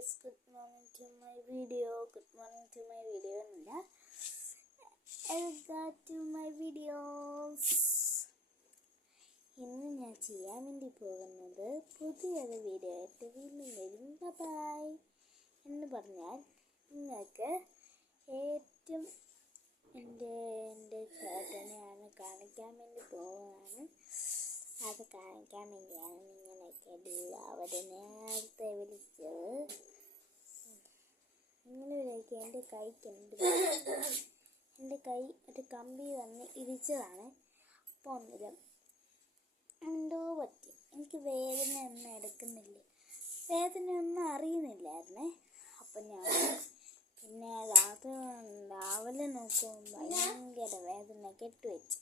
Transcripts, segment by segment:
guys, good morning to my video. Good morning to my video. Welcome to my videos. ഇന്ന് ഞാൻ ചെയ്യാൻ വേണ്ടി പോകുന്നത് പുതിയൊരു വീഡിയോ ആയിട്ട് വീണ്ടും വരും. ബൈ എന്ന് പറഞ്ഞാൽ നിങ്ങൾക്ക് ഏറ്റവും എൻ്റെ ചേട്ടനെയാണ് കാണിക്കാൻ വേണ്ടി പോകുന്നതാണ്. അത് കാണിക്കാൻ വേണ്ടിയാണ് നിങ്ങളൊക്കെ എല്ലാവരും നേരത്തെ വിളിച്ചത്. നിങ്ങൾ വിളിക്കുക. എൻ്റെ കൈ ഒരു കമ്പി വന്ന് ഇരിച്ചതാണ്. അപ്പോൾ ഒന്നില്ല എന്തോ പറ്റി. എനിക്ക് വേദന ഒന്നും എടുക്കുന്നില്ല, വേദനയൊന്നും അറിയുന്നില്ലായിരുന്നേ. അപ്പം ഞാൻ പിന്നെ രാവിലെ നോക്കുമ്പോൾ ഭയങ്കര വേദന കെട്ടുവെച്ചു.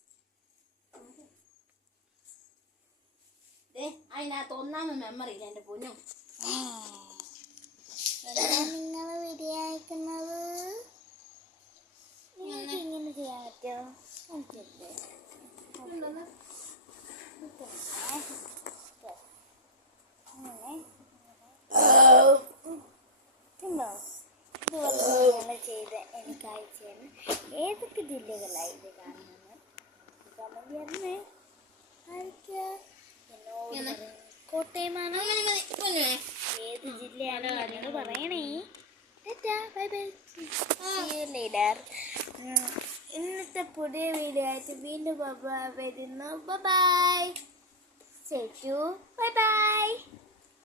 അതിനകത്ത് ഒന്നാമത് മെമ്മറി ഇല്ല എൻ്റെ പൊന്നും. നിങ്ങൾ വീഡിയോ അയക്കുന്നത് ഇങ്ങനെ ചെയ്യാൻ പറ്റുമോ? ഇതുപോലെ ചെയ്ത് എനിക്ക് അയച്ചു തരണം. ഏതൊക്കെ ജില്ലകളായി ഇത് കാണുന്നത് കമന്റ് ചെയ്യണേ. കോട്ടയമാണോ ഏത് ജില്ലയാണോ നിങ്ങൾ പറയണേ. ബൈ ബൈ, ഇന്നത്തെ പുതിയ വീഡിയോ ആയിട്ട് വീണ്ടും വരുന്നു. Bye bye. Bye bye.